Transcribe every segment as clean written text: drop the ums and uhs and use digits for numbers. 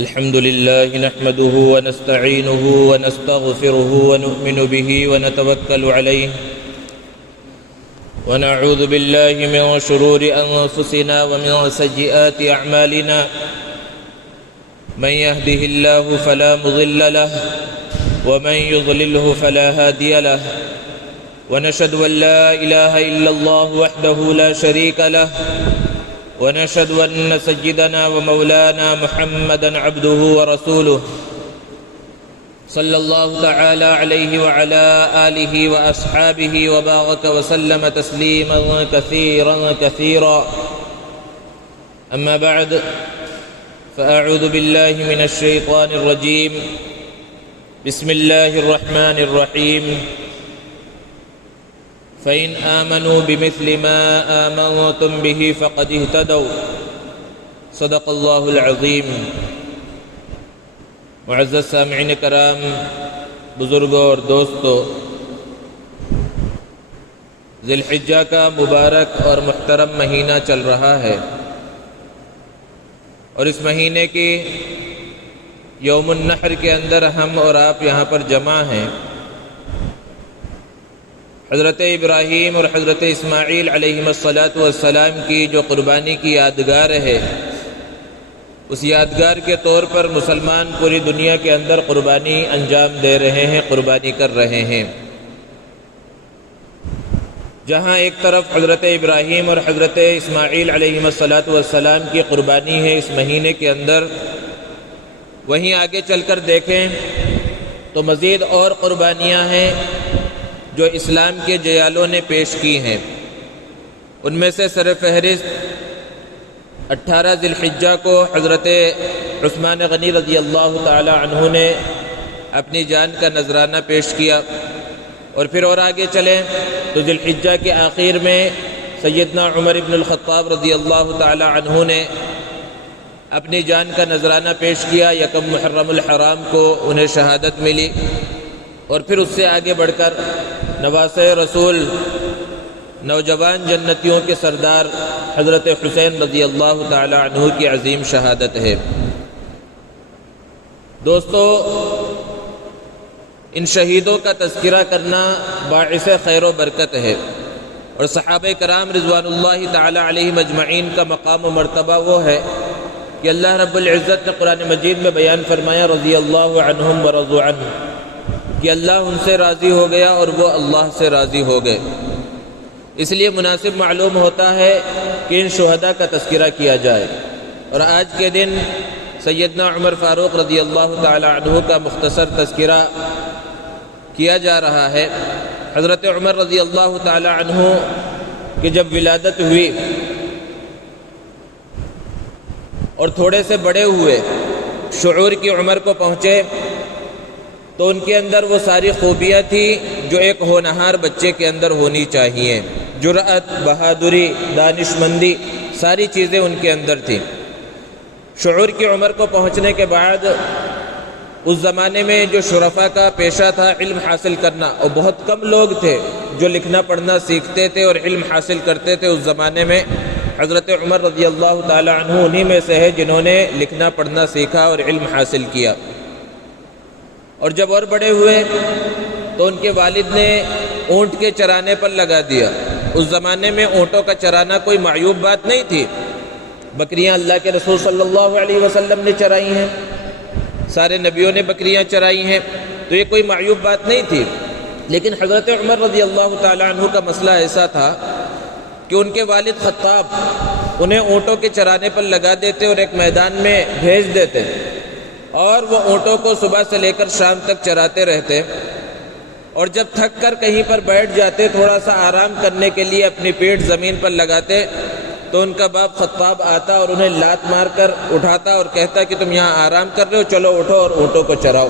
الحمد لله نحمده ونستعينه ونستغفره ونؤمن به ونتوكل عليه ونعوذ بالله من شرور أنفسنا ومن سيئات أعمالنا من يهده الله فلا مضل له ومن يضلله فلا هادي له ونشهد أن لا إله إلا الله وحده لا شريك له ونشهد أن سيدنا ومولانا محمدًا عبده ورسوله صلى الله تعالى عليه وعلى آله وأصحابه وبارك وسلم تسليما كثيرا أما بعد فأعوذ بالله من الشيطان الرجيم بسم الله الرحمن الرحيم فإن آمنوا بمثل ما آمنتم به فقد اهتدوا صدق الله العظيم۔ معزز سامعین کرام، بزرگوں اور دوستو، ذی الحجہ کا مبارک اور محترم مہینہ چل رہا ہے، اور اس مہینے کی یوم النحر کے اندر ہم اور آپ یہاں پر جمع ہیں۔ حضرت ابراہیم اور حضرت اسماعیل علیہم السلام کی جو قربانی کی یادگار ہے، اس یادگار کے طور پر مسلمان پوری دنیا کے اندر قربانی انجام دے رہے ہیں، قربانی کر رہے ہیں۔ جہاں ایک طرف حضرت ابراہیم اور حضرت اسماعیل علیہم السلام کی قربانی ہے اس مہینے کے اندر، وہیں آگے چل کر دیکھیں تو مزید اور قربانیاں ہیں جو اسلام کے جیالوں نے پیش کی ہیں۔ ان میں سے سر فہرست 18 ذی الحجہ کو حضرت عثمان غنی رضی اللہ تعالی عنہ نے اپنی جان کا نذرانہ پیش کیا، اور پھر اور آگے چلیں تو ذی الحجہ کے آخر میں سیدنا عمر بن الخطاب رضی اللہ تعالی عنہ نے اپنی جان کا نذرانہ پیش کیا۔ یکم محرم الحرام کو انہیں شہادت ملی، اور پھر اس سے آگے بڑھ کر نواسۂ رسول، نوجوان جنتیوں کے سردار حضرت حسین رضی اللہ تعالی عنہ کی عظیم شہادت ہے۔ دوستو، ان شہیدوں کا تذکرہ کرنا باعث خیر و برکت ہے، اور صحابہ کرام رضوان اللہ تعالی علیہم اجمعین کا مقام و مرتبہ وہ ہے کہ اللہ رب العزت نے قرآن مجید میں بیان فرمایا رضی اللہ عنہم ورضوا عنہ، کہ اللہ ان سے راضی ہو گیا اور وہ اللہ سے راضی ہو گئے۔ اس لیے مناسب معلوم ہوتا ہے کہ ان شہداء کا تذکرہ کیا جائے، اور آج کے دن سیدنا عمر فاروق رضی اللہ تعالی عنہ کا مختصر تذکرہ کیا جا رہا ہے۔ حضرت عمر رضی اللہ تعالی عنہ کی جب ولادت ہوئی اور تھوڑے سے بڑے ہوئے، شعور کی عمر کو پہنچے، تو ان کے اندر وہ ساری خوبیاں تھیں جو ایک ہونہار بچے کے اندر ہونی چاہیے۔ جرأت، بہادری، دانشمندی، ساری چیزیں ان کے اندر تھیں۔ شعور کی عمر کو پہنچنے کے بعد اس زمانے میں جو شرفاء کا پیشہ تھا علم حاصل کرنا، اور بہت کم لوگ تھے جو لکھنا پڑھنا سیکھتے تھے اور علم حاصل کرتے تھے اس زمانے میں۔ حضرت عمر رضی اللہ تعالی عنہ انہی میں سے ہے جنہوں نے لکھنا پڑھنا سیکھا اور علم حاصل کیا۔ اور جب اور بڑے ہوئے تو ان کے والد نے اونٹ کے چرانے پر لگا دیا۔ اس زمانے میں اونٹوں کا چرانا کوئی معیوب بات نہیں تھی۔ بکریاں اللہ کے رسول صلی اللہ علیہ وسلم نے چرائی ہیں، سارے نبیوں نے بکریاں چرائی ہیں، تو یہ کوئی معیوب بات نہیں تھی۔ لیکن حضرت عمر رضی اللہ تعالی عنہ کا مسئلہ ایسا تھا کہ ان کے والد خطاب انہیں اونٹوں کے چرانے پر لگا دیتے اور ایک میدان میں بھیج دیتے، اور وہ اونٹوں کو صبح سے لے کر شام تک چراتے رہتے، اور جب تھک کر کہیں پر بیٹھ جاتے، تھوڑا سا آرام کرنے کے لیے اپنی پیٹھ زمین پر لگاتے، تو ان کا باپ خطاب آتا اور انہیں لات مار کر اٹھاتا اور کہتا کہ تم یہاں آرام کر رہے ہو، چلو اٹھو اور اونٹوں کو چراؤ۔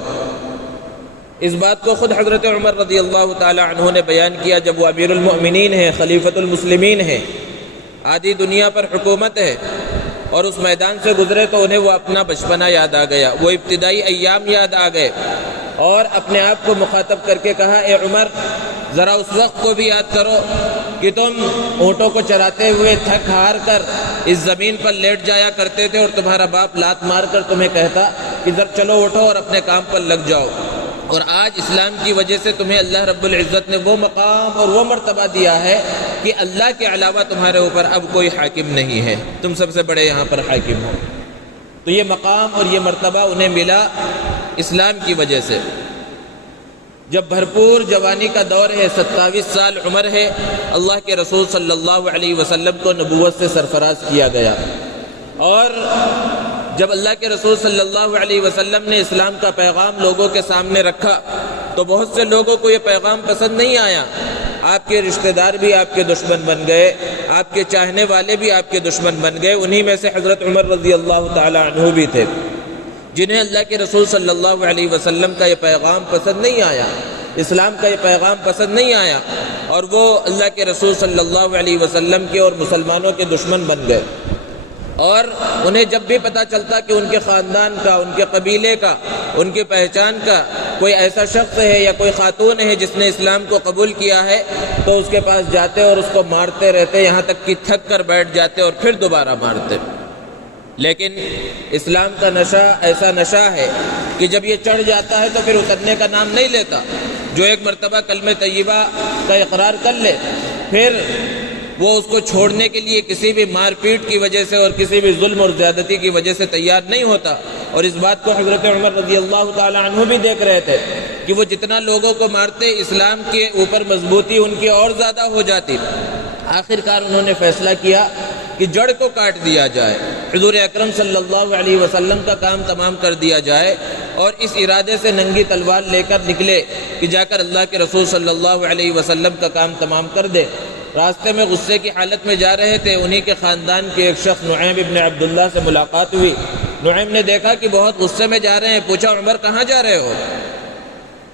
اس بات کو خود حضرت عمر رضی اللہ تعالی عنہ نے بیان کیا جب وہ امیر المؤمنین ہیں، خلیفۃ المسلمین ہیں، آدھی دنیا پر حکومت ہے، اور اس میدان سے گزرے تو انہیں وہ اپنا بچپنا یاد آ گیا، وہ ابتدائی ایام یاد آ گئے، اور اپنے آپ کو مخاطب کر کے کہا، اے عمر ذرا اس وقت کو بھی یاد کرو کہ تم اونٹوں کو چراتے ہوئے تھک ہار کر اس زمین پر لیٹ جایا کرتے تھے اور تمہارا باپ لات مار کر تمہیں کہتا کہ ذرا چلو اٹھو اور اپنے کام پر لگ جاؤ، اور آج اسلام کی وجہ سے تمہیں اللہ رب العزت نے وہ مقام اور وہ مرتبہ دیا ہے کہ اللہ کے علاوہ تمہارے اوپر اب کوئی حاکم نہیں ہے، تم سب سے بڑے یہاں پر حاکم ہو۔ تو یہ مقام اور یہ مرتبہ انہیں ملا اسلام کی وجہ سے۔ جب بھرپور جوانی کا دور ہے، 27 سال عمر ہے، اللہ کے رسول صلی اللہ علیہ وسلم کو نبوت سے سرفراز کیا گیا، اور جب اللہ کے رسول صلی اللہ علیہ وسلم نے اسلام کا پیغام لوگوں کے سامنے رکھا تو بہت سے لوگوں کو یہ پیغام پسند نہیں آیا۔ آپ کے رشتہ دار بھی آپ کے دشمن بن گئے، آپ کے چاہنے والے بھی آپ کے دشمن بن گئے۔ انہی میں سے حضرت عمر رضی اللہ تعالی عنہ بھی تھے، جنہیں اللہ کے رسول صلی اللہ علیہ وسلم کا یہ پیغام پسند نہیں آیا، اسلام کا یہ پیغام پسند نہیں آیا، اور وہ اللہ کے رسول صلی اللہ علیہ وسلم کے اور مسلمانوں کے دشمن بن گئے۔ اور انہیں جب بھی پتہ چلتا کہ ان کے خاندان کا، ان کے قبیلے کا، ان کی پہچان کا کوئی ایسا شخص ہے یا کوئی خاتون ہے جس نے اسلام کو قبول کیا ہے، تو اس کے پاس جاتے اور اس کو مارتے رہتے، یہاں تک کہ تھک کر بیٹھ جاتے اور پھر دوبارہ مارتے۔ لیکن اسلام کا نشہ ایسا نشہ ہے کہ جب یہ چڑھ جاتا ہے تو پھر اترنے کا نام نہیں لیتا۔ جو ایک مرتبہ کلمہ طیبہ کا اقرار کر لے، پھر وہ اس کو چھوڑنے کے لیے کسی بھی مار پیٹ کی وجہ سے اور کسی بھی ظلم اور زیادتی کی وجہ سے تیار نہیں ہوتا۔ اور اس بات کو حضرت عمر رضی اللہ تعالی عنہ بھی دیکھ رہے تھے کہ وہ جتنا لوگوں کو مارتے، اسلام کے اوپر مضبوطی ان کی اور زیادہ ہو جاتی۔ آخر کار انہوں نے فیصلہ کیا کہ جڑ کو کاٹ دیا جائے، حضور اکرم صلی اللہ علیہ وسلم کا کام تمام کر دیا جائے، اور اس ارادے سے ننگی تلوار لے کر نکلے کہ جا کر اللہ کے رسول صلی اللہ علیہ وسلم کا کام تمام کر دے۔ راستے میں غصے کی حالت میں جا رہے تھے، انہی کے خاندان کے ایک شخص نعیم ابن عبداللہ سے ملاقات ہوئی۔ نعیم نے دیکھا کہ بہت غصے میں جا رہے ہیں، پوچھا عمر کہاں جا رہے ہو؟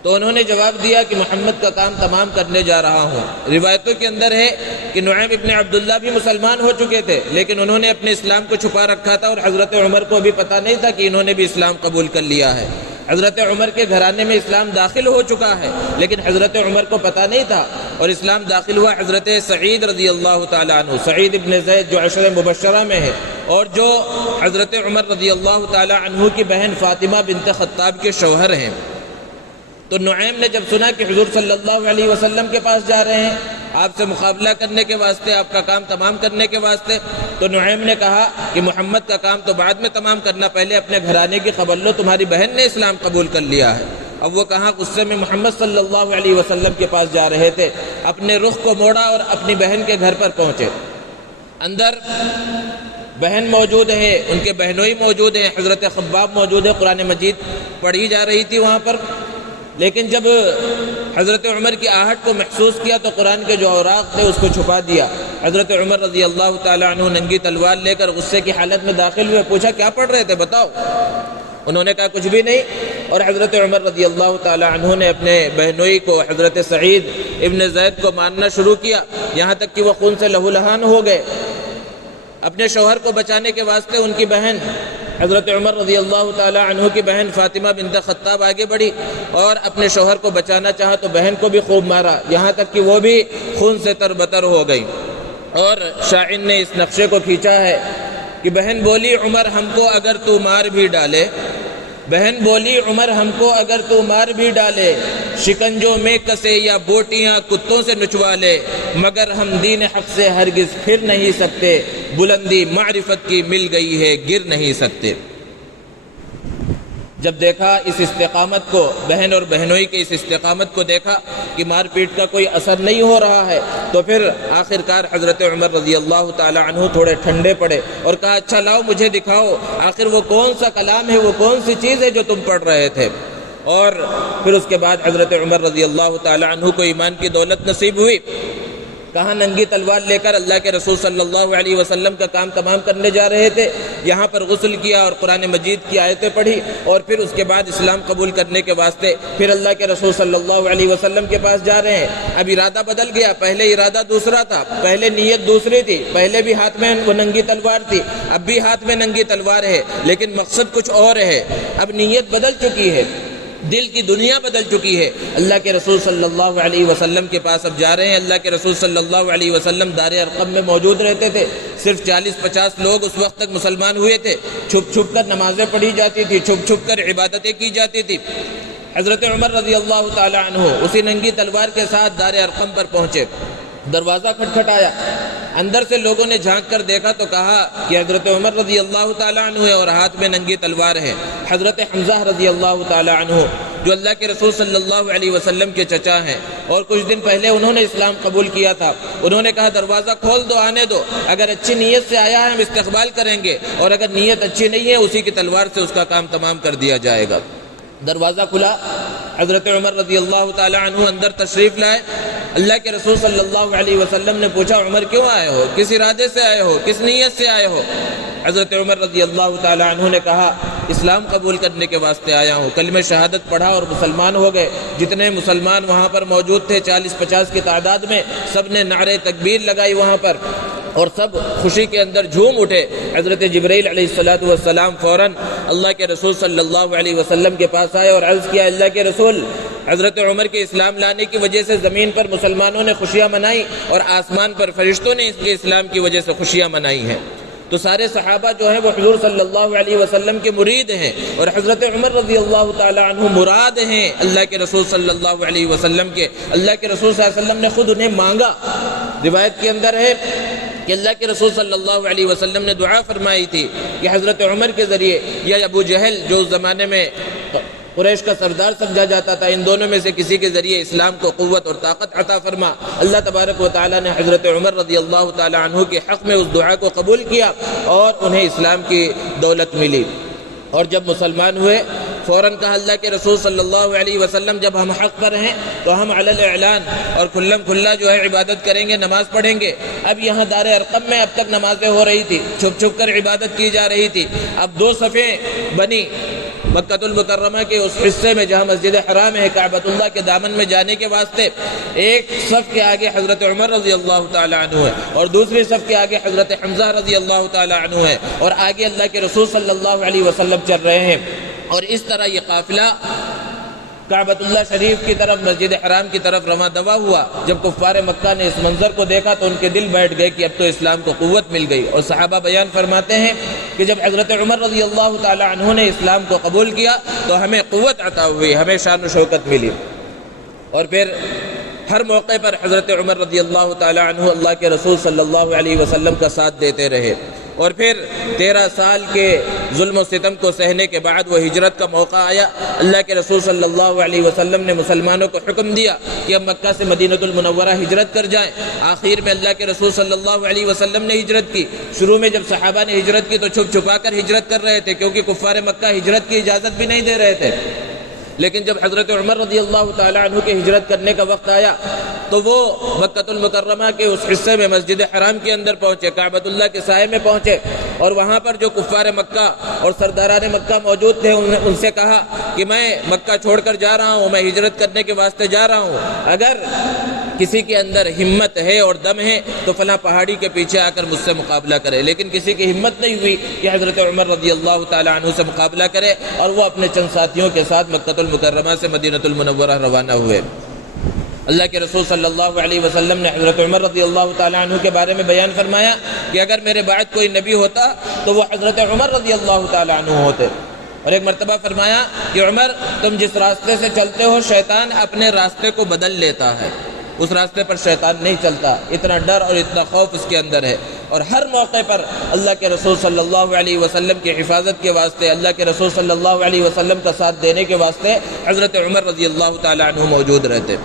تو انہوں نے جواب دیا کہ محمد کا کام تمام کرنے جا رہا ہوں۔ روایتوں کے اندر ہے کہ نعیم ابن عبداللہ بھی مسلمان ہو چکے تھے، لیکن انہوں نے اپنے اسلام کو چھپا رکھا تھا، اور حضرت عمر کو بھی پتہ نہیں تھا کہ انہوں نے بھی اسلام قبول کر لیا ہے۔ حضرت عمر کے گھرانے میں اسلام داخل ہو چکا ہے، لیکن حضرت عمر کو پتہ نہیں تھا، اور اسلام داخل ہوا حضرت سعید رضی اللہ تعالی عنہ، سعید ابن زید جو عشر مبشرہ میں ہے، اور جو حضرت عمر رضی اللہ تعالی عنہ کی بہن فاطمہ بنت خطاب کے شوہر ہیں۔ تو نعیم نے جب سنا کہ حضور صلی اللہ علیہ وسلم کے پاس جا رہے ہیں آپ سے مقابلہ کرنے کے واسطے، آپ کا کام تمام کرنے کے واسطے، تو نعیم نے کہا کہ محمد کا کام تو بعد میں تمام کرنا، پہلے اپنے گھرانے کی خبر لو، تمہاری بہن نے اسلام قبول کر لیا ہے۔ اب وہ کہاں غصے میں محمد صلی اللہ علیہ وسلم کے پاس جا رہے تھے، اپنے رخ کو موڑا اور اپنی بہن کے گھر پر پہنچے۔ اندر بہن موجود ہے، ان کے بہنوئی موجود ہیں، حضرت خباب موجود ہے، قرآن مجید پڑھی جا رہی تھی وہاں پر۔ لیکن جب حضرت عمر کی آہٹ کو محسوس کیا تو قرآن کے جو اوراق تھے اس کو چھپا دیا۔ حضرت عمر رضی اللہ تعالی عنہ ننگی تلوار لے کر غصے کی حالت میں داخل ہوئے، پوچھا کیا پڑھ رہے تھے بتاؤ؟ انہوں نے کہا کچھ بھی نہیں، اور حضرت عمر رضی اللہ تعالی عنہ نے اپنے بہنوئی کو حضرت سعید ابن زید کو مارنا شروع کیا، یہاں تک کہ وہ خون سے لہولہان ہو گئے۔ اپنے شوہر کو بچانے کے واسطے ان کی بہن حضرت عمر رضی اللہ تعالی عنہ کی بہن فاطمہ بنت خطاب آگے بڑھی اور اپنے شوہر کو بچانا چاہا، تو بہن کو بھی خوب مارا، یہاں تک کہ وہ بھی خون سے تربتر ہو گئی۔ اور شاعر نے اس نقشے کو کھینچا ہے کہ بہن بولی عمر ہم کو اگر تو مار بھی ڈالے، بہن بولی عمر ہم کو اگر تو مار بھی ڈالے، شکنجوں میں کسے یا بوٹیاں کتوں سے نچوا لے، مگر ہم دین حق سے ہرگز پھر نہیں سکتے، بلندی معرفت کی مل گئی ہے گر نہیں سکتے۔ جب دیکھا اس استقامت کو، بہن اور بہنوئی کے اس استقامت کو دیکھا کہ مار پیٹ کا کوئی اثر نہیں ہو رہا ہے، تو پھر آخر کار حضرت عمر رضی اللہ تعالی عنہ تھوڑے ٹھنڈے پڑے اور کہا اچھا لاؤ مجھے دکھاؤ، آخر وہ کون سا کلام ہے، وہ کون سی چیز ہے جو تم پڑھ رہے تھے۔ اور پھر اس کے بعد حضرت عمر رضی اللہ تعالی عنہ کو ایمان کی دولت نصیب ہوئی۔ کہاں ننگی تلوار لے کر اللہ کے رسول صلی اللہ علیہ وسلم کا کام تمام کرنے جا رہے تھے، یہاں پر غسل کیا اور قرآن مجید کی آیتیں پڑھی، اور پھر اس کے بعد اسلام قبول کرنے کے واسطے پھر اللہ کے رسول صلی اللہ علیہ وسلم کے پاس جا رہے ہیں۔ اب ارادہ بدل گیا، پہلے ارادہ دوسرا تھا، پہلے نیت دوسری تھی، پہلے بھی ہاتھ میں وہ ننگی تلوار تھی، اب بھی ہاتھ میں ننگی تلوار ہے، لیکن مقصد کچھ اور ہے، اب نیت بدل چکی ہے۔ دل کی دنیا بدل چکی ہے۔ اللہ کے رسول صلی اللہ علیہ وسلم کے پاس اب جا رہے ہیں۔ اللہ کے رسول صلی اللہ علیہ وسلم دار ارقم میں موجود رہتے تھے۔ صرف 40-50 لوگ اس وقت تک مسلمان ہوئے تھے۔ چھپ چھپ کر نمازیں پڑھی جاتی تھی، چھپ چھپ کر عبادتیں کی جاتی تھی۔ حضرت عمر رضی اللہ تعالی عنہ اسی ننگی تلوار کے ساتھ دار ارقم پر پہنچے۔ دروازہ کھٹکھٹایا، اندر سے لوگوں نے جھانک کر دیکھا تو کہا کہ حضرت عمر رضی اللہ تعالی عنہ ہے اور ہاتھ میں ننگی تلوار ہے۔ حضرت حمزہ رضی اللہ تعالی عنہ جو اللہ کے رسول صلی اللہ علیہ وسلم کے چچا ہیں اور کچھ دن پہلے انہوں نے اسلام قبول کیا تھا، انہوں نے کہا دروازہ کھول دو، آنے دو، اگر اچھی نیت سے آیا ہے ہم استقبال کریں گے، اور اگر نیت اچھی نہیں ہے اسی کی تلوار سے اس کا کام تمام کر دیا جائے گا۔ دروازہ کھلا، حضرت عمر رضی اللہ تعالی عنہ اندر تشریف لائے۔ اللہ کے رسول صلی اللہ علیہ وسلم نے پوچھا عمر کیوں آئے ہو، کس ارادے سے آئے ہو، کس نیت سے آئے ہو؟ حضرت عمر رضی اللہ تعالی عنہ نے کہا اسلام قبول کرنے کے واسطے آیا ہوں، کلمہ شہادت پڑھا اور مسلمان ہو گئے۔ جتنے مسلمان وہاں پر موجود تھے 40-50 کی تعداد میں، سب نے نعرہ تکبیر لگائی وہاں پر اور سب خوشی کے اندر جھوم اٹھے۔ حضرت جبرائیل علیہ السلام فوراً اللہ کے رسول صلی اللہ علیہ وسلم کے پاس آئے اور عرض کیا اللہ کے رسول، حضرت عمر کے اسلام لانے کی وجہ سے زمین پر مسلمانوں نے خوشیاں منائی اور آسمان پر فرشتوں نے اس کے اسلام کی وجہ سے خوشیاں منائی ہیں۔ تو سارے صحابہ جو ہیں وہ حضور صلی اللہ علیہ وسلم کے مرید ہیں اور حضرت عمر رضی اللہ تعالی عنہ مراد ہیں اللہ کے رسول صلی اللہ علیہ وسلم کے۔ اللہ کے رسول صلی اللہ علیہ وسلم نے خود انہیں مانگا۔ روایت کے اندر ہے کہ اللہ کے رسول صلی اللہ علیہ وسلم نے دعا فرمائی تھی کہ حضرت عمر کے ذریعے یا ابو جہل جو اس زمانے میں قریش کا سردار سمجھا جاتا تھا، ان دونوں میں سے کسی کے ذریعے اسلام کو قوت اور طاقت عطا فرما۔ اللہ تبارک و تعالی نے حضرت عمر رضی اللہ تعالی عنہ کے حق میں اس دعا کو قبول کیا اور انہیں اسلام کی دولت ملی۔ اور جب مسلمان ہوئے فوراً کہا اللہ کے رسول صلی اللہ علیہ وسلم جب ہم حق پر ہیں تو ہم علی الاعلان اور کھلم کھلا جو ہے عبادت کریں گے، نماز پڑھیں گے۔ اب یہاں دار ارقم میں اب تک نمازیں ہو رہی تھی، چھپ چھپ کر عبادت کی جا رہی تھی۔ اب 2 صفیں بنی مکہ المکرمہ کے اس حصے میں جہاں مسجد حرام ہے، کعبۃ اللہ کے دامن میں جانے کے واسطے ایک صف کے آگے حضرت عمر رضی اللہ تعالی عنہ ہے اور دوسری صف کے آگے حضرت حمزہ رضی اللہ تعالی عنہ ہے اور آگے اللہ کے رسول صلی اللہ علیہ وسلم چل رہے ہیں۔ اور اس طرح یہ قافلہ کعبۃ اللہ شریف کی طرف، مسجد حرام کی طرف رواں دوا ہوا۔ جب کفار مکہ نے اس منظر کو دیکھا تو ان کے دل بیٹھ گئے کہ اب تو اسلام کو قوت مل گئی۔ اور صحابہ بیان فرماتے ہیں کہ جب حضرت عمر رضی اللہ تعالی عنہ نے اسلام کو قبول کیا تو ہمیں قوت عطا ہوئی، ہمیں شان و شوکت ملی۔ اور پھر ہر موقع پر حضرت عمر رضی اللہ تعالی عنہ اللہ کے رسول صلی اللہ علیہ وسلم کا ساتھ دیتے رہے۔ اور پھر 13 سال کے ظلم و ستم کو سہنے کے بعد وہ ہجرت کا موقع آیا۔ اللہ کے رسول صلی اللہ علیہ وسلم نے مسلمانوں کو حکم دیا کہ اب مکہ سے مدینہ المنورہ ہجرت کر جائیں۔ آخر میں اللہ کے رسول صلی اللہ علیہ وسلم نے ہجرت کی۔ شروع میں جب صحابہ نے ہجرت کی تو چھپ چھپا کر ہجرت کر رہے تھے کیونکہ کفار مکہ ہجرت کی اجازت بھی نہیں دے رہے تھے۔ لیکن جب حضرت عمر رضی اللہ تعالی عنہ کے ہجرت کرنے کا وقت آیا تو وہ مکہ المکرمہ کے اس حصے میں مسجد حرام کے اندر پہنچے، کعبۃ اللہ کے سائے میں پہنچے اور وہاں پر جو کفار مکہ اور سرداران مکہ موجود تھے ان سے کہا کہ میں مکہ چھوڑ کر جا رہا ہوں، میں ہجرت کرنے کے واسطے جا رہا ہوں، اگر کسی کے اندر ہمت ہے اور دم ہے تو فلاں پہاڑی کے پیچھے آ کر مجھ سے مقابلہ کرے۔ لیکن کسی کی ہمت نہیں ہوئی کہ حضرت عمر رضی اللہ تعالی عنہ سے مقابلہ کرے اور وہ اپنے چند ساتھیوں کے ساتھ مکہ المکرمہ سے مدینہ المنورہ روانہ ہوئے۔ اللہ کے رسول صلی اللہ علیہ وسلم نے حضرت عمر رضی اللہ تعالی عنہ کے بارے میں بیان فرمایا کہ اگر میرے بعد کوئی نبی ہوتا تو وہ حضرت عمر رضی اللہ تعالی عنہ ہوتے۔ اور ایک مرتبہ فرمایا کہ عمر تم جس راستے سے چلتے ہو شیطان اپنے راستے کو بدل لیتا ہے، اس راستے پر شیطان نہیں چلتا۔ اتنا ڈر اور اتنا خوف اس کے اندر ہے۔ اور ہر موقع پر اللہ کے رسول صلی اللہ علیہ وسلم کی حفاظت کے واسطے، اللہ کے رسول صلی اللہ علیہ وسلم کا ساتھ دینے کے واسطے حضرت عمر رضی اللہ تعالی عنہ موجود رہتے۔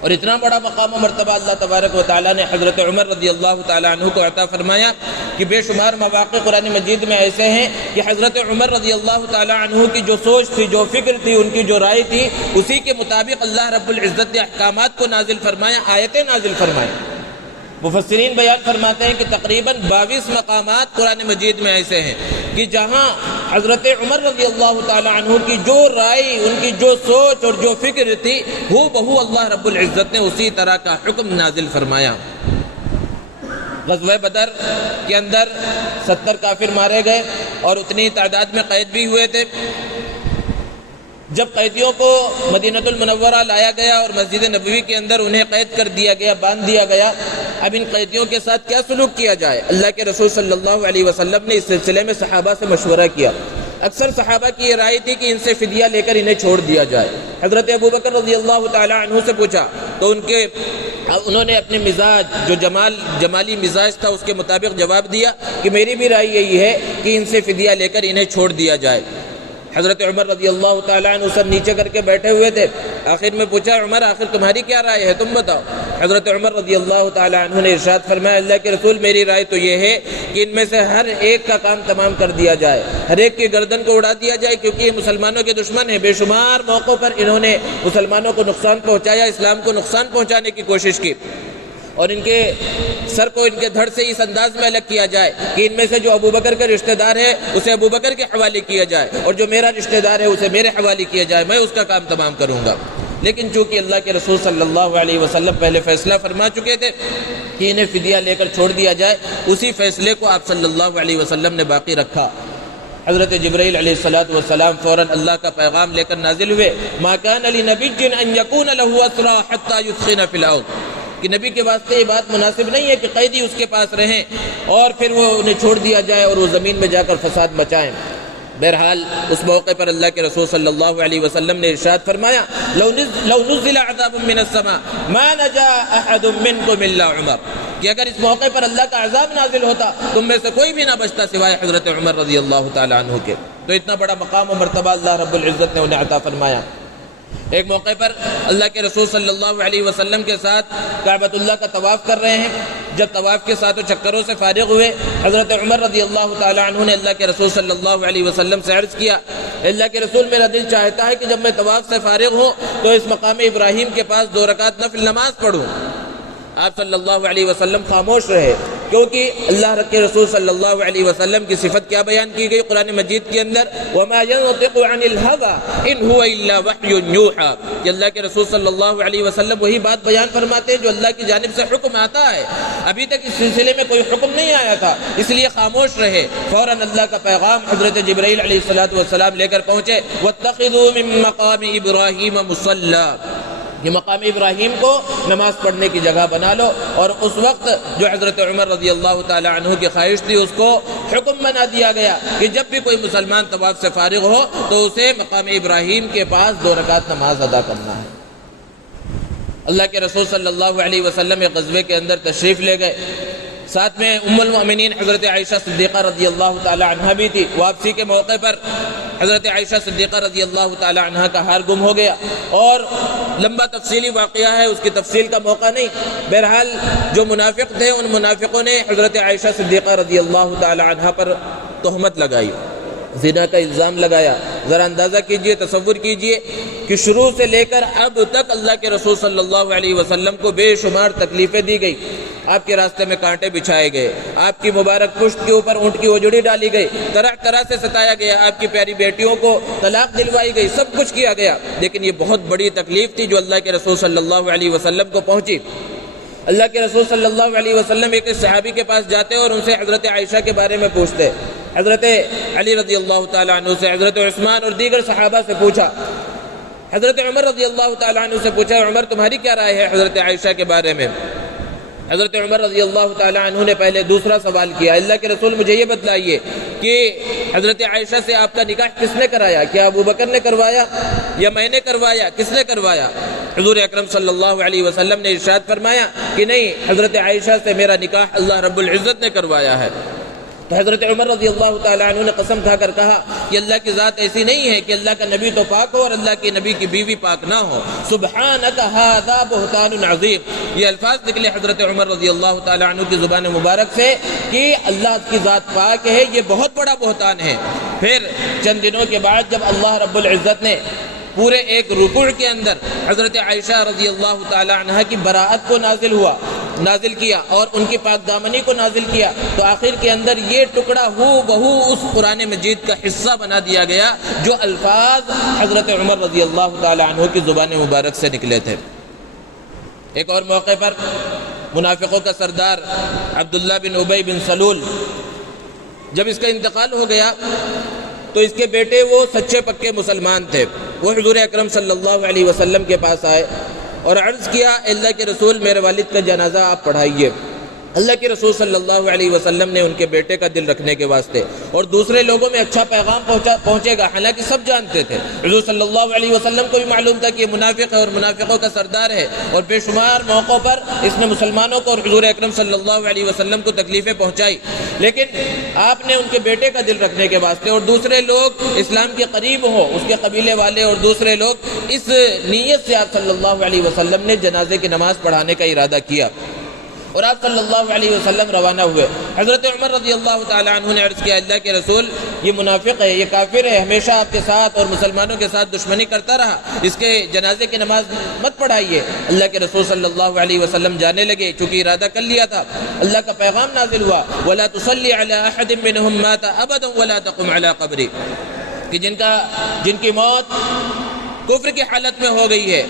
اور اتنا بڑا مقام و مرتبہ اللہ تبارک و تعالیٰ نے حضرت عمر رضی اللہ تعالیٰ عنہ کو عطا فرمایا کہ بے شمار مواقع قرآن مجید میں ایسے ہیں کہ حضرت عمر رضی اللہ تعالیٰ عنہ کی جو سوچ تھی، جو فکر تھی، ان کی جو رائے تھی، اسی کے مطابق اللہ رب العزت نے احکامات کو نازل فرمایا، آیتیں نازل فرمائیں۔ مفسرین بیان فرماتے ہیں کہ تقریباً 22 مقامات قرآن مجید میں ایسے ہیں کہ جہاں حضرت عمر رضی اللہ تعالی عنہ کی جو رائے، ان کی جو سوچ اور جو فکر تھی، ہو بہو اللہ رب العزت نے اسی طرح کا حکم نازل فرمایا۔ غزوہ بدر کے اندر 70 کافر مارے گئے اور اتنی تعداد میں قید بھی ہوئے تھے۔ جب قیدیوں کو مدینہ المنورہ لایا گیا اور مسجد نبوی کے اندر انہیں قید کر دیا گیا، باندھ دیا گیا، اب ان قیدیوں کے ساتھ کیا سلوک کیا جائے؟ اللہ کے رسول صلی اللہ علیہ وسلم نے اس سلسلے میں صحابہ سے مشورہ کیا۔ اکثر صحابہ کی یہ رائے تھی کہ ان سے فدیہ لے کر انہیں چھوڑ دیا جائے۔ حضرت ابوبکر رضی اللہ تعالی عنہ سے پوچھا تو انہوں نے اپنے مزاج جو جمالی مزاج تھا اس کے مطابق جواب دیا کہ میری بھی رائے یہی ہے کہ ان سے فدیہ لے کر انہیں چھوڑ دیا جائے۔ حضرت عمر رضی اللہ تعالیٰ عنہ سب نیچے کر کے بیٹھے ہوئے تھے۔ آخر میں پوچھا، عمر آخر تمہاری کیا رائے ہے، تم بتاؤ۔ حضرت عمر رضی اللہ تعالیٰ عنہ نے ارشاد فرمایا، اللہ کے رسول میری رائے تو یہ ہے کہ ان میں سے ہر ایک کا کام تمام کر دیا جائے، ہر ایک کی گردن کو اڑا دیا جائے، کیونکہ یہ مسلمانوں کے دشمن ہیں۔ بے شمار موقعوں پر انہوں نے مسلمانوں کو نقصان پہنچایا، اسلام کو نقصان پہنچانے کی کوشش کی، اور ان کے سر کو ان کے دھڑ سے اس انداز میں الگ کیا جائے کہ ان میں سے جو ابوبکر کا رشتہ دار ہے اسے ابوبکر کے حوالے کیا جائے، اور جو میرا رشتہ دار ہے اسے میرے حوالے کیا جائے، میں اس کا کام تمام کروں گا۔ لیکن چونکہ اللہ کے رسول صلی اللہ علیہ وسلم پہلے فیصلہ فرما چکے تھے کہ انہیں فدیہ لے کر چھوڑ دیا جائے، اسی فیصلے کو آپ صلی اللہ علیہ وسلم نے باقی رکھا۔ حضرت جبرائیل علیہ السلام فوراً اللہ کا پیغام لے کر نازل ہوئے، ما کان لنبی ان یکون له اسری حتی یثخن فی الارض، کہ نبی کے واسطے یہ بات مناسب نہیں ہے کہ قیدی اس کے پاس رہیں اور پھر وہ انہیں چھوڑ دیا جائے اور وہ زمین میں جا کر فساد مچائیں۔ بہرحال اس موقع پر اللہ کے رسول صلی اللہ علیہ وسلم نے ارشاد فرمایا، لو نزل عذاب من السماء ما نجا احد منکم الا عمر، کہ اگر اس موقع پر اللہ کا عذاب نازل ہوتا تم میں سے کوئی بھی نہ بچتا سوائے حضرت عمر رضی اللہ تعالی عنہ کے۔ تو اتنا بڑا مقام و مرتبہ اللہ رب العزت نے انہیں عطا فرمایا۔ ایک موقع پر اللہ کے رسول صلی اللہ علیہ وسلم کے ساتھ کعبۃ اللہ کا طواف کر رہے ہیں، جب طواف کے ساتھ چکروں سے فارغ ہوئے، حضرت عمر رضی اللہ تعالی عنہ نے اللہ کے رسول صلی اللہ علیہ وسلم سے عرض کیا، اللہ کے رسول میرا دل چاہتا ہے کہ جب میں طواف سے فارغ ہوں تو اس مقام ابراہیم کے پاس 2 رکعت نفل نماز پڑھوں۔ آپ صلی اللہ علیہ وسلم خاموش رہے، کیونکہ اللہ کے رسول صلی اللہ علیہ وسلم کی صفت کیا بیان کی گئی قرآن مجید کے اندر، وَمَا يَنطِقُ عَنِ الْهَوَىٰ إِنْ هُوَ إِلَّا وَحْيٌ يُوحَىٰ، کہ اللہ کے رسول صلی اللہ علیہ وسلم وہی بات بیان فرماتے ہیں جو اللہ کی جانب سے حکم آتا ہے۔ ابھی تک اس سلسلے میں کوئی حکم نہیں آیا تھا، اس لیے خاموش رہے۔ فوراً اللہ کا پیغام حضرت جبرائیل علیہ السلام لے کر پہنچے، وَاتَّخِذُوا مِن مَّقَامِ إِبْرَاهِيمَ مُصَلًّى، یہ مقام ابراہیم کو نماز پڑھنے کی جگہ بنا لو، اور اس وقت جو حضرت عمر رضی اللہ تعالی عنہ کی خواہش تھی اس کو حکم بنا دیا گیا کہ جب بھی کوئی مسلمان طواف سے فارغ ہو تو اسے مقام ابراہیم کے پاس 2 رکعت نماز ادا کرنا ہے۔ اللہ کے رسول صلی اللہ علیہ وسلم ایک غزوے کے اندر تشریف لے گئے، ساتھ میں ام المؤمنین حضرت عائشہ صدیقہ رضی اللہ تعالی عنہ بھی تھی۔ واپسی کے موقع پر حضرت عائشہ صدیقہ رضی اللہ تعالی عنہ کا ہار گم ہو گیا، اور لمبا تفصیلی واقعہ ہے، اس کی تفصیل کا موقع نہیں۔ بہرحال جو منافق تھے ان منافقوں نے حضرت عائشہ صدیقہ رضی اللہ تعالی عنہ پر تہمت لگائی، زنا کا الزام لگایا۔ ذرا اندازہ کیجئے، تصور کیجئے کہ شروع سے لے کر اب تک اللہ کے رسول صلی اللہ علیہ وسلم کو بے شمار تکلیفیں دی گئی، آپ کے راستے میں کانٹے بچھائے گئے، آپ کی مبارک پشت کے اوپر اونٹ کی اوجڑی ڈالی گئی، طرح طرح سے ستایا گیا، آپ کی پیاری بیٹیوں کو طلاق دلوائی گئی، سب کچھ کیا گیا، لیکن یہ بہت بڑی تکلیف تھی جو اللہ کے رسول صلی اللہ علیہ وسلم کو پہنچی۔ اللہ کے رسول صلی اللہ علیہ وسلم ایک صحابی کے پاس جاتے اور ان سے حضرت عائشہ کے بارے میں پوچھتے، حضرت علی رضی اللہ تعالیٰ عنہ سے، حضرت عثمان اور دیگر صحابہ سے پوچھا، حضرت عمر رضی اللہ تعالیٰ عنہ سے پوچھا، عمر تمہاری کیا رائے ہے حضرت عائشہ کے بارے میں؟ حضرت عمر رضی اللہ تعالیٰ عنہ نے پہلے دوسرا سوال کیا، اللہ کے رسول مجھے یہ بتلائیے کہ حضرت عائشہ سے آپ کا نکاح کس نے کرایا؟ کیا ابو بکر نے کروایا یا میں نے کروایا؟ کس نے کروایا؟ حضور اکرم صلی اللہ علیہ وسلم نے ارشاد فرمایا کہ نہیں، حضرت عائشہ سے میرا نکاح اللہ رب العزت نے کروایا ہے۔ تو حضرت عمر رضی اللہ تعالیٰ عنہ نے قسم کھا کر کہا کہ اللہ کی ذات ایسی نہیں ہے کہ اللہ کا نبی تو پاک ہو اور اللہ کے نبی کی بیوی پاک نہ ہو، سبحانک ھذا بہتان عظیم۔ یہ الفاظ نکلے حضرت عمر رضی اللہ تعالیٰ عنہ کی زبان مبارک سے کہ اللہ کی ذات پاک ہے، یہ بہت بڑا بہتان ہے۔ پھر چند دنوں کے بعد جب اللہ رب العزت نے پورے ایک رکوع کے اندر حضرت عائشہ رضی اللہ تعالیٰ عنہ کی براءت کو نازل کیا اور ان کی پاک دامنی کو نازل کیا، تو آخر کے اندر یہ ٹکڑا بہو اس قرآن مجید کا حصہ بنا دیا گیا جو الفاظ حضرت عمر رضی اللہ تعالی عنہ کی زبان مبارک سے نکلے تھے۔ ایک اور موقع پر منافقوں کا سردار عبداللہ بن ابی بن سلول، جب اس کا انتقال ہو گیا تو اس کے بیٹے وہ سچے پکے مسلمان تھے، وہ حضور اکرم صلی اللہ علیہ وسلم کے پاس آئے اور عرض کیا، اللہ کے رسول میرے والد کا جنازہ آپ پڑھائیے۔ اللہ کے رسول صلی اللہ علیہ وسلم نے ان کے بیٹے کا دل رکھنے کے واسطے اور دوسرے لوگوں میں اچھا پیغام پہنچے گا، حالانکہ سب جانتے تھے، حضور صلی اللہ علیہ وسلم کو بھی معلوم تھا کہ یہ منافق ہے اور منافقوں کا سردار ہے، اور بے شمار موقعوں پر اس نے مسلمانوں کو اور حضور اکرم صلی اللہ علیہ وسلم کو تکلیفیں پہنچائی، لیکن آپ نے ان کے بیٹے کا دل رکھنے کے واسطے اور دوسرے لوگ اسلام کے قریب ہوں، اس کے قبیلے والے اور دوسرے لوگ، اس نیت سے آپ صلی اللہ علیہ وسلم نے جنازے کی نماز پڑھانے کا ارادہ کیا اور آپ صلی اللہ علیہ وسلم روانہ ہوئے۔ حضرت عمر رضی اللہ تعالی عنہ نے عرض کیا، اللہ کے رسول یہ منافق ہے، یہ کافر ہے، ہمیشہ آپ کے ساتھ اور مسلمانوں کے ساتھ دشمنی کرتا رہا، اس کے جنازے کی نماز مت پڑھائیے۔ اللہ کے رسول صلی اللہ علیہ وسلم جانے لگے، چونکہ ارادہ کر لیا تھا۔ اللہ کا پیغام نازل ہوا، وَلَا تُصَلِّ عَلَىٰ أَحَدٍ مِّنْهُمْ مَاتَ أَبَدًا وَلَا تَقُمْ عَلَىٰ قَبْرِهِ، کہ جن کی موت کفر کی حالت میں ہو گئی ہے،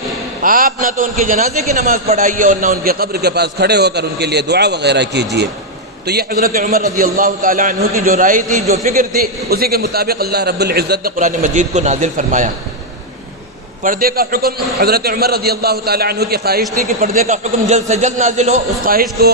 آپ نہ تو ان کے جنازے کی نماز پڑھائیے اور نہ ان کے قبر کے پاس کھڑے ہو کر ان کے لیے دعا وغیرہ کیجیے۔ تو یہ حضرت عمر رضی اللہ تعالی عنہ کی جو رائے تھی، جو فکر تھی، اسی کے مطابق اللہ رب العزت نے قرآن مجید کو نازل فرمایا۔ پردے کا حکم، حضرت عمر رضی اللہ تعالی عنہ کی خواہش تھی کہ پردے کا حکم جلد سے جلد نازل ہو، اس خواہش کو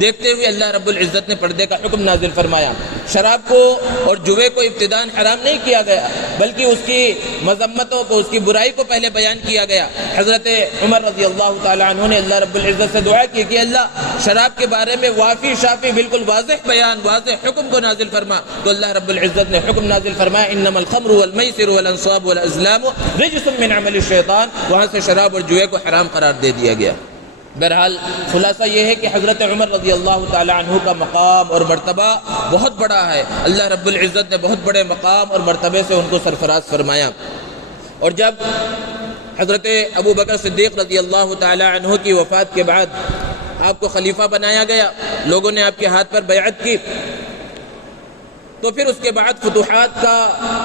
دیکھتے ہوئے اللہ رب العزت نے پردے کا حکم نازل فرمایا۔ شراب کو اور جوے کو ابتداءً حرام نہیں کیا گیا، بلکہ اس کی مذمتوں کو، اس کی برائی کو پہلے بیان کیا گیا۔ حضرت عمر رضی اللہ تعالی عنہ نے اللہ رب العزت سے دعا کی کہ اللہ شراب کے بارے میں وافی شافی بالکل واضح بیان، واضح حکم کو نازل فرما۔ تو اللہ رب العزت نے حکم نازل فرمایا، انما الخمر والمیسر والانصاب والازلام رجس من عمل الشیطان، وہاں سے شراب اور جوے کو حرام قرار دے دیا گیا۔ بہرحال خلاصہ یہ ہے کہ حضرت عمر رضی اللہ تعالی عنہ کا مقام اور مرتبہ بہت بڑا ہے، اللہ رب العزت نے بہت بڑے مقام اور مرتبے سے ان کو سرفراز فرمایا۔ اور جب حضرت ابو بکر صدیق رضی اللہ تعالی عنہ کی وفات کے بعد آپ کو خلیفہ بنایا گیا، لوگوں نے آپ کے ہاتھ پر بیعت کی، تو پھر اس کے بعد فتوحات کا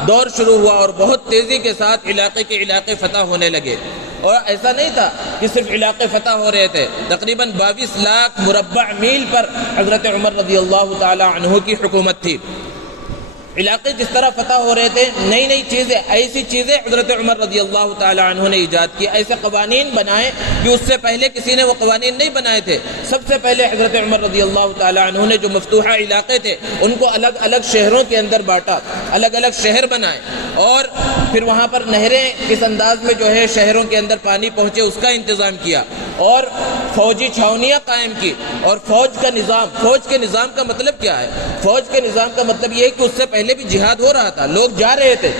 دور شروع ہوا اور بہت تیزی کے ساتھ علاقے کے علاقے فتح ہونے لگے۔ اور ایسا نہیں تھا کہ صرف علاقے فتح ہو رہے تھے، تقریباً 22 لاکھ مربع میل پر حضرت عمر رضی اللہ تعالی عنہ کی حکومت تھی۔ علاقے جس طرح فتح ہو رہے تھے، نئی نئی چیزیں، ایسی چیزیں حضرت عمر رضی اللہ تعالی عنہ نے ایجاد کی، ایسے قوانین بنائے کہ اس سے پہلے کسی نے وہ قوانین نہیں بنائے تھے۔ سب سے پہلے حضرت عمر رضی اللہ تعالی عنہ نے جو مفتوحہ علاقے تھے ان کو الگ الگ شہروں کے اندر بانٹا، الگ الگ شہر بنائے، اور پھر وہاں پر نہریں کس انداز میں جو ہے شہروں کے اندر پانی پہنچے اس کا انتظام کیا، اور فوجی چھاونیاں قائم کی، اور فوج کا نظام، فوج کے نظام کا مطلب کیا ہے؟ فوج کے نظام کا مطلب یہ ہے کہ اس سے پہلے بھی جہاد ہو رہا تھا، لوگ جا رہے تھے،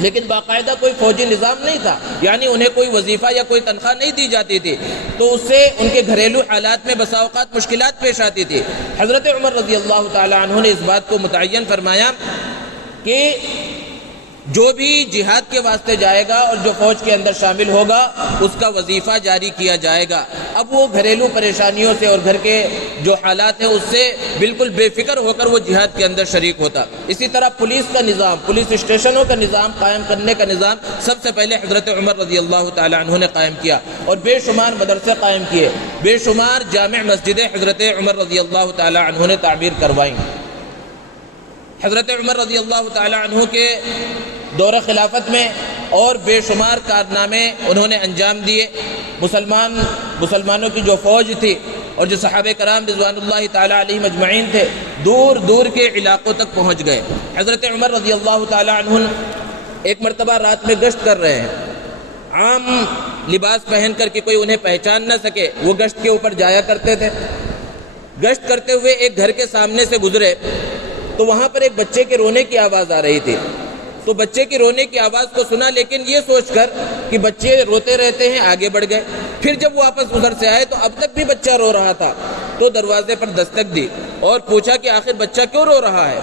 لیکن باقاعدہ کوئی فوجی نظام نہیں تھا، یعنی انہیں کوئی وظیفہ یا کوئی تنخواہ نہیں دی جاتی تھی، تو اس سے ان کے گھریلو حالات میں بسا اوقات مشکلات پیش آتی تھی۔ حضرت عمر رضی اللہ تعالی عنہ نے اس بات کو متعین فرمایا کہ جو بھی جہاد کے واسطے جائے گا اور جو فوج کے اندر شامل ہوگا اس کا وظیفہ جاری کیا جائے گا۔ اب وہ گھریلو پریشانیوں سے اور گھر کے جو حالات ہیں اس سے بالکل بے فکر ہو کر وہ جہاد کے اندر شریک ہوتا۔ اسی طرح پولیس کا نظام، پولیس اسٹیشنوں کا نظام قائم کرنے کا نظام سب سے پہلے حضرت عمر رضی اللہ تعالی عنہ نے قائم کیا، اور بے شمار مدرسے قائم کیے، بے شمار جامع مسجدیں حضرت عمر رضی اللہ تعالی عنہ نے تعمیر کروائیں۔ حضرت عمر رضی اللہ تعالی عنہ کے دور خلافت میں اور بے شمار کارنامے انہوں نے انجام دیے۔ مسلمانوں کی جو فوج تھی اور جو صحابہ کرام رضوان اللہ تعالی علیہم اجمعین تھے، دور دور کے علاقوں تک پہنچ گئے۔ حضرت عمر رضی اللہ تعالی عنہ ایک مرتبہ رات میں گشت کر رہے ہیں، عام لباس پہن کر کے کوئی انہیں پہچان نہ سکے، وہ گشت کے اوپر جایا کرتے تھے۔ گشت کرتے ہوئے ایک گھر کے سامنے سے گزرے تو وہاں پر ایک بچے کے رونے کی آواز آ رہی تھی، تو بچے کی رونے کی آواز کو سنا، لیکن یہ سوچ کر کہ بچے روتے رہتے ہیں آگے بڑھ گئے۔ پھر جب وہ واپس ادھر سے آئے تو اب تک بھی بچہ رو رہا تھا، تو دروازے پر دستک دی اور پوچھا کہ آخر بچہ کیوں رو رہا ہے؟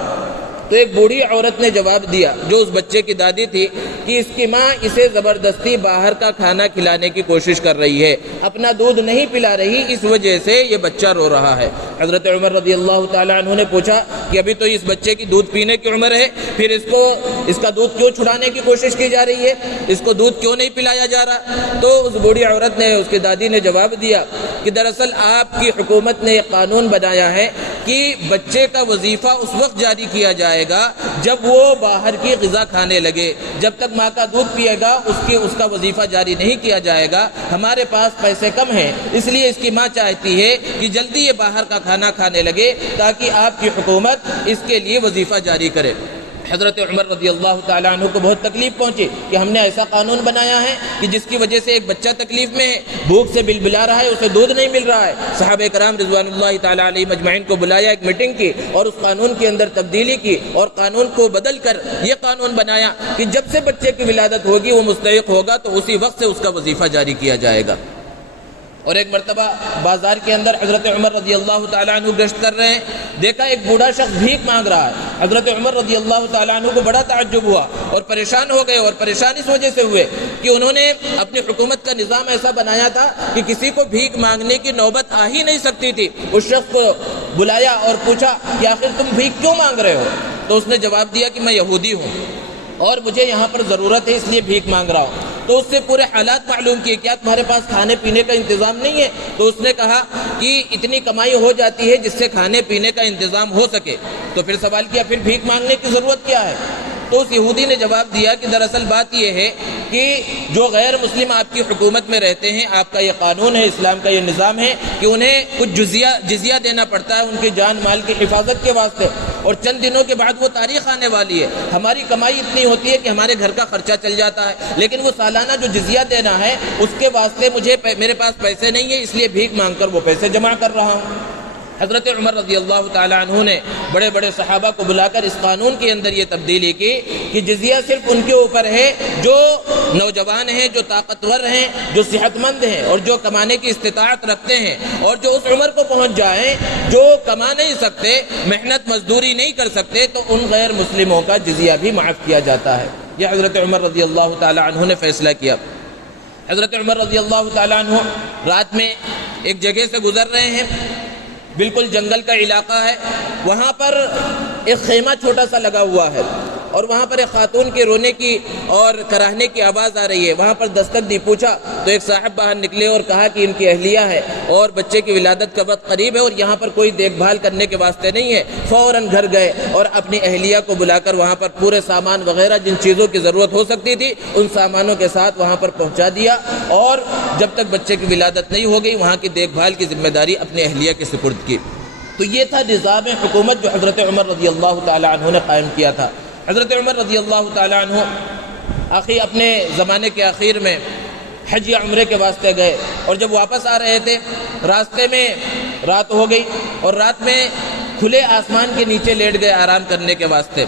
تو ایک بوڑھی عورت نے جواب دیا جو اس بچے کی دادی تھی کہ اس کی ماں اسے زبردستی باہر کا کھانا کھلانے کی کوشش کر رہی ہے، اپنا دودھ نہیں پلا رہی، اس وجہ سے یہ بچہ رو رہا ہے۔ حضرت عمر رضی اللہ تعالی عنہ نے پوچھا کہ ابھی تو اس بچے کی دودھ پینے کی عمر ہے، پھر اس کا دودھ کیوں چھڑانے کی کوشش کی جا رہی ہے؟ اس کو دودھ کیوں نہیں پلایا جا رہا؟ تو اس بوڑھی عورت نے، اس کی دادی نے جواب دیا کہ دراصل آپ کی حکومت نے یہ قانون بنایا ہے کہ بچے کا وظیفہ اس وقت جاری کیا جائے جائے گا جب وہ باہر کی غذا کھانے لگے. جب تک ماں کا دودھ پیے گا اس کا وظیفہ جاری نہیں کیا جائے گا. ہمارے پاس پیسے کم ہیں اس لیے اس کی ماں چاہتی ہے کہ جلدی یہ باہر کا کھانا کھانے لگے تاکہ آپ کی حکومت اس کے لیے وظیفہ جاری کرے. حضرت عمر رضی اللہ تعالیٰ عنہ کو بہت تکلیف پہنچی کہ ہم نے ایسا قانون بنایا ہے کہ جس کی وجہ سے ایک بچہ تکلیف میں ہے, بھوک سے بلبلا رہا ہے, اسے دودھ نہیں مل رہا ہے. صحابہ کرام رضوان اللہ تعالیٰ علیہ مجمعین کو بلایا, ایک میٹنگ کی اور اس قانون کے اندر تبدیلی کی اور قانون کو بدل کر یہ قانون بنایا کہ جب سے بچے کی ولادت ہوگی وہ مستحق ہوگا تو اسی وقت سے اس کا وظیفہ جاری کیا جائے گا. اور ایک مرتبہ بازار کے اندر حضرت عمر رضی اللہ تعالیٰ عنہ گشت کر رہے ہیں, دیکھا ایک بوڑھا شخص بھیک مانگ رہا ہے. حضرت عمر رضی اللہ تعالیٰ عنہ کو بڑا تعجب ہوا اور پریشان ہو گئے, اور پریشان اس وجہ سے ہوئے کہ انہوں نے اپنی حکومت کا نظام ایسا بنایا تھا کہ کسی کو بھیک مانگنے کی نوبت آ ہی نہیں سکتی تھی. اس شخص کو بلایا اور پوچھا کہ آخر تم بھیک کیوں مانگ رہے ہو؟ تو اس نے جواب دیا کہ میں یہودی ہوں اور مجھے یہاں پر ضرورت ہے اس لیے بھیک مانگ رہا ہوں. تو اس سے پورے حالات معلوم کیے, کیا تمہارے پاس کھانے پینے کا انتظام نہیں ہے؟ تو اس نے کہا کہ اتنی کمائی ہو جاتی ہے جس سے کھانے پینے کا انتظام ہو سکے. تو پھر سوال کیا پھر بھیک مانگنے کی ضرورت کیا ہے؟ تو اس یہودی نے جواب دیا کہ دراصل بات یہ ہے کہ جو غیر مسلم آپ کی حکومت میں رہتے ہیں, آپ کا یہ قانون ہے, اسلام کا یہ نظام ہے کہ انہیں کچھ جزیہ دینا پڑتا ہے ان کی جان مال کی حفاظت کے واسطے, اور چند دنوں کے بعد وہ تاریخ آنے والی ہے. ہماری کمائی اتنی ہوتی ہے کہ ہمارے گھر کا خرچہ چل جاتا ہے, لیکن وہ سالانہ جو جزیہ دینا ہے اس کے واسطے میرے پاس پیسے نہیں ہیں, اس لیے بھیک مانگ کر وہ پیسے جمع کر رہا ہوں. حضرت عمر رضی اللہ تعالیٰ عنہ نے بڑے بڑے صحابہ کو بلا کر اس قانون کے اندر یہ تبدیلی کی کہ جزیہ صرف ان کے اوپر ہے جو نوجوان ہیں, جو طاقتور ہیں, جو صحت مند ہیں اور جو کمانے کی استطاعت رکھتے ہیں, اور جو اس عمر کو پہنچ جائیں جو کما نہیں سکتے, محنت مزدوری نہیں کر سکتے, تو ان غیر مسلموں کا جزیہ بھی معاف کیا جاتا ہے. یہ حضرت عمر رضی اللہ تعالیٰ عنہ نے فیصلہ کیا. حضرت عمر رضی اللہ تعالیٰ عنہ رات میں ایک جگہ سے گزر رہے ہیں, بالکل جنگل کا علاقہ ہے, وہاں پر ایک خیمہ چھوٹا سا لگا ہوا ہے اور وہاں پر ایک خاتون کے رونے کی اور کراہنے کی آواز آ رہی ہے. وہاں پر دستک دی, پوچھا تو ایک صاحب باہر نکلے اور کہا کہ ان کی اہلیہ ہے اور بچے کی ولادت کا وقت قریب ہے اور یہاں پر کوئی دیکھ بھال کرنے کے واسطے نہیں ہے. فوراً گھر گئے اور اپنی اہلیہ کو بلا کر وہاں پر پورے سامان وغیرہ جن چیزوں کی ضرورت ہو سکتی تھی ان سامانوں کے ساتھ وہاں پر پہنچا دیا, اور جب تک بچے کی ولادت نہیں ہو گئی وہاں کی دیکھ بھال کی ذمہ داری اپنی اہلیہ کے سپرد کی. تو یہ تھا نظام حکومت جو حضرت عمر رضی اللہ تعالیٰ عنہ نے قائم کیا تھا. حضرت عمر رضی اللہ تعالیٰ عنہ اپنے زمانے کے آخر میں حج یا عمرے کے واسطے گئے, اور جب واپس آ رہے تھے راستے میں رات ہو گئی, اور رات میں کھلے آسمان کے نیچے لیٹ گئے آرام کرنے کے واسطے.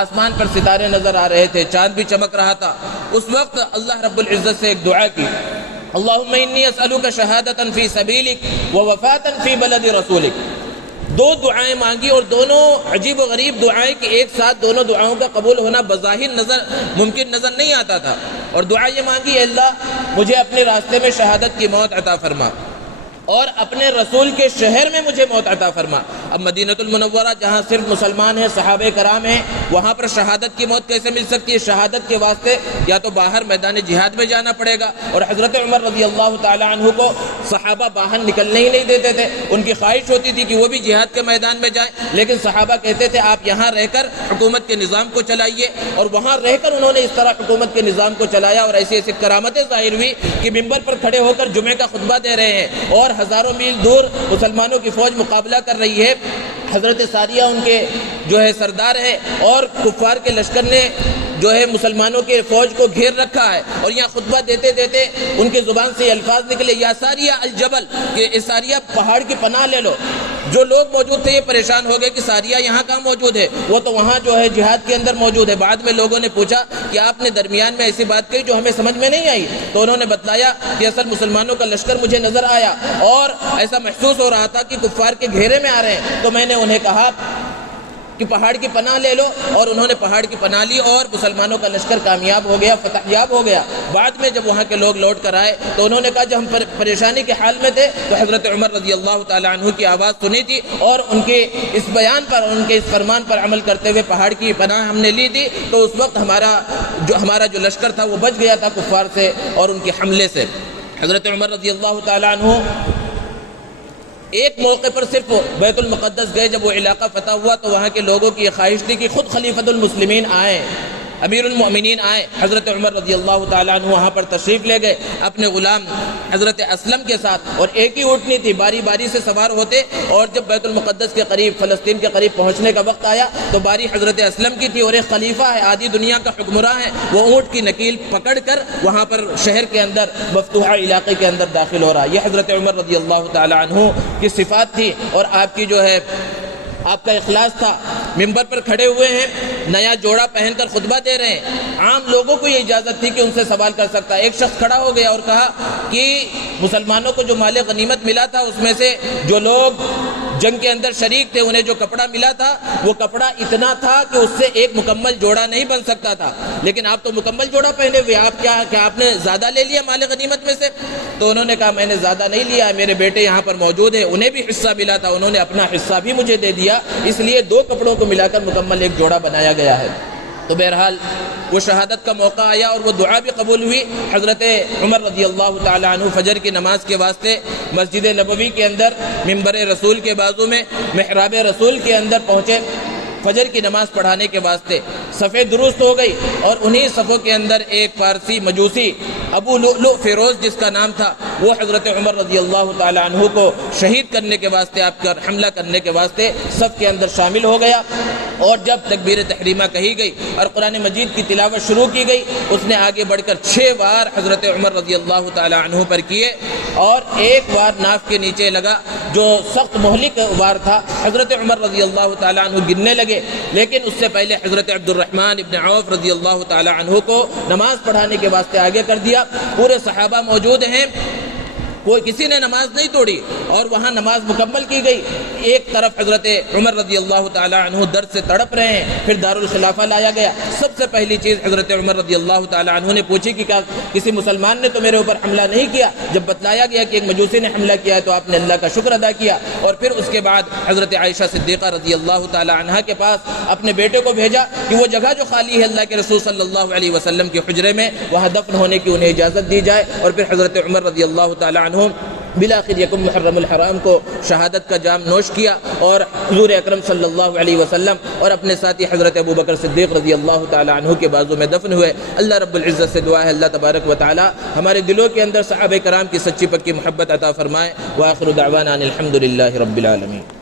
آسمان پر ستارے نظر آ رہے تھے, چاند بھی چمک رہا تھا. اس وقت اللہ رب العزت سے ایک دعا کی, اللہم انی اسألک شہادتا فی سبیلک ووفاتا فی بلد رسولک. دو دعائیں مانگی اور دونوں عجیب و غریب دعائیں کہ ایک ساتھ دونوں دعاؤں کا قبول ہونا بظاہر ممکن نظر نہیں آتا تھا. اور دعا یہ مانگی, اے اللہ مجھے اپنے راستے میں شہادت کی موت عطا فرما اور اپنے رسول کے شہر میں مجھے موت عطا فرما. اب مدینہ المنورہ جہاں صرف مسلمان ہیں, صحابہ کرام ہیں, وہاں پر شہادت کی موت کیسے مل سکتی ہے؟ شہادت کے واسطے یا تو باہر میدان جہاد میں جانا پڑے گا, اور حضرت عمر رضی اللہ تعالیٰ عنہ کو صحابہ باہر نکلنے ہی نہیں دیتے تھے. ان کی خواہش ہوتی تھی کہ وہ بھی جہاد کے میدان میں جائیں, لیکن صحابہ کہتے تھے آپ یہاں رہ کر حکومت کے نظام کو چلائیے. اور وہاں رہ کر انہوں نے اس طرح حکومت کے نظام کو چلایا, اور ایسی ایسی کرامتیں ظاہر ہوئی کہ منبر پر کھڑے ہو کر جمعے کا خطبہ دے رہے ہیں اور ہزاروں میل دور مسلمانوں کی فوج مقابلہ کر رہی ہے. حضرت ساریہ ان کے جو ہے سردار ہے, اور کفار کے لشکر نے جو ہے مسلمانوں کے فوج کو گھیر رکھا ہے, اور یہاں خطبہ دیتے دیتے ان کی زبان سے الفاظ نکلے, یا ساریہ الجبل, کہ ساریہ پہاڑ کی پناہ لے لو. جو لوگ موجود تھے یہ پریشان ہو گئے کہ ساریہ یہاں کہاں موجود ہے, وہ تو وہاں جو ہے جہاد کے اندر موجود ہے. بعد میں لوگوں نے پوچھا کہ آپ نے درمیان میں ایسی بات کہی جو ہمیں سمجھ میں نہیں آئی, تو انہوں نے بتلایا کہ اصل مسلمانوں کا لشکر مجھے نظر آیا اور ایسا محسوس ہو رہا تھا کہ کفار کے گھیرے میں آ رہے ہیں, تو میں نے انہیں کہا کہ پہاڑ کی پناہ لے لو, اور انہوں نے پہاڑ کی پناہ لی اور مسلمانوں کا لشکر کامیاب ہو گیا, فتح یاب ہو گیا. بعد میں جب وہاں کے لوگ لوٹ کر آئے تو انہوں نے کہا جب ہم پریشانی کے حال میں تھے تو حضرت عمر رضی اللہ تعالیٰ عنہ کی آواز سنی تھی, اور ان کے اس بیان پر, ان کے اس فرمان پر عمل کرتے ہوئے پہاڑ کی پناہ ہم نے لی تھی, تو اس وقت ہمارا جو لشکر تھا وہ بچ گیا تھا کفار سے اور ان کے حملے سے. حضرت عمر رضی اللہ تعالیٰ عنہ ایک موقع پر صرف بیت المقدس گئے، جب وہ علاقہ فتح ہوا تو وہاں کے لوگوں کی یہ خواہش تھی کہ خود خلیفۃ المسلمین آئیں، امیر المؤمنین آئے۔ حضرت عمر رضی اللہ تعالیٰ عنہ وہاں پر تشریف لے گئے اپنے غلام حضرت اسلم کے ساتھ، اور ایک ہی اونٹنی تھی، باری باری سے سوار ہوتے، اور جب بیت المقدس کے قریب، فلسطین کے قریب پہنچنے کا وقت آیا تو باری حضرت اسلم کی تھی، اور ایک خلیفہ ہے، آدھی دنیا کا حکمراں ہے، وہ اونٹ کی نکیل پکڑ کر وہاں پر شہر کے اندر، مفتوحہ علاقے کے اندر داخل ہو رہا۔ یہ حضرت عمر رضی اللہ تعالیٰ عنہ کی صفات تھی، اور آپ کی جو ہے آپ کا اخلاص تھا۔ ممبر پر کھڑے ہوئے ہیں، نیا جوڑا پہن کر خطبہ دے رہے ہیں، عام لوگوں کو یہ اجازت تھی کہ ان سے سوال کر سکتا ہے۔ ایک شخص کھڑا ہو گیا اور کہا کہ مسلمانوں کو جو مال غنیمت ملا تھا اس میں سے جو لوگ جنگ کے اندر شریک تھے انہیں جو کپڑا ملا تھا وہ کپڑا اتنا تھا کہ اس سے ایک مکمل جوڑا نہیں بن سکتا تھا، لیکن آپ تو مکمل جوڑا پہنے ہوئے، آپ کیا آپ نے زیادہ لے لیا مال غنیمت میں سے؟ تو انہوں نے کہا میں نے زیادہ نہیں لیا، میرے بیٹے یہاں پر موجود ہیں، انہیں بھی حصہ ملا تھا، انہوں نے اپنا حصہ بھی مجھے دے دیا، اس لیے دو کپڑوں کو ملا کر مکمل ایک جوڑا بنایا گیا ہے۔ تو بہرحال وہ شہادت کا موقع آیا اور وہ دعا بھی قبول ہوئی۔ حضرت عمر رضی اللہ تعالیٰ عنہ فجر کی نماز کے واسطے مسجد نبوی کے اندر ممبر رسول کے بازو میں محراب رسول کے اندر پہنچے فجر کی نماز پڑھانے کے واسطے۔ صفیں درست ہو گئی اور انہی صفوں کے اندر ایک فارسی مجوسی ابو لؤلؤ فیروز جس کا نام تھا، وہ حضرت عمر رضی اللہ تعالیٰ عنہ کو شہید کرنے کے واسطے، آپ کا حملہ کرنے کے واسطے صف کے اندر شامل ہو گیا۔ اور جب تکبیر تحریمہ کہی گئی اور قرآن مجید کی تلاوت شروع کی گئی، اس نے آگے بڑھ کر 6 بار حضرت عمر رضی اللہ تعالیٰ عنہ پر کیے، اور ایک بار ناف کے نیچے لگا جو سخت مہلک وار تھا۔ حضرت عمر رضی اللہ تعالیٰ عنہ گرنے لگے، لیکن اس سے پہلے حضرت عبد الرحمن ابن عوف رضی اللہ تعالیٰ عنہ کو نماز پڑھانے کے واسطے آگے کر دیا۔ پورے صحابہ موجود ہیں، کوئی کسی نے نماز نہیں توڑی، اور وہاں نماز مکمل کی گئی۔ ایک طرف حضرت عمر رضی اللہ تعالیٰ عنہ درد سے تڑپ رہے ہیں، پھر دارالخلافہ لایا گیا۔ سب سے پہلی چیز حضرت عمر رضی اللہ تعالیٰ عنہ نے پوچھی کہ کیا کسی مسلمان نے تو میرے اوپر حملہ نہیں کیا؟ جب بتلایا گیا کہ ایک مجوسی نے حملہ کیا ہے تو آپ نے اللہ کا شکر ادا کیا، اور پھر اس کے بعد حضرت عائشہ صدیقہ رضی اللہ تعالیٰ عنہ کے پاس اپنے بیٹے کو بھیجا کہ وہ جگہ جو خالی ہے اللہ کے رسول صلی اللہ علیہ وسلم کے حجرے میں، وہاں دفن ہونے کی انہیں اجازت دی جائے۔ اور پھر حضرت عمر رضی اللہ تعالیٰ عنہ بالآخر یکم محرم الحرام کو شہادت کا جام نوش کیا، اور حضور اکرم صلی اللہ علیہ وسلم اور اپنے ساتھی حضرت ابوبکر صدیق رضی اللہ تعالیٰ عنہ کے بازو میں دفن ہوئے۔ اللہ رب العزت سے دعا ہے اللہ تبارک و تعالی ہمارے دلوں کے اندر صحابہ کرام کی سچی پکی محبت عطا فرمائے۔ وآخر دعوانا ان الحمد للہ رب العالمین۔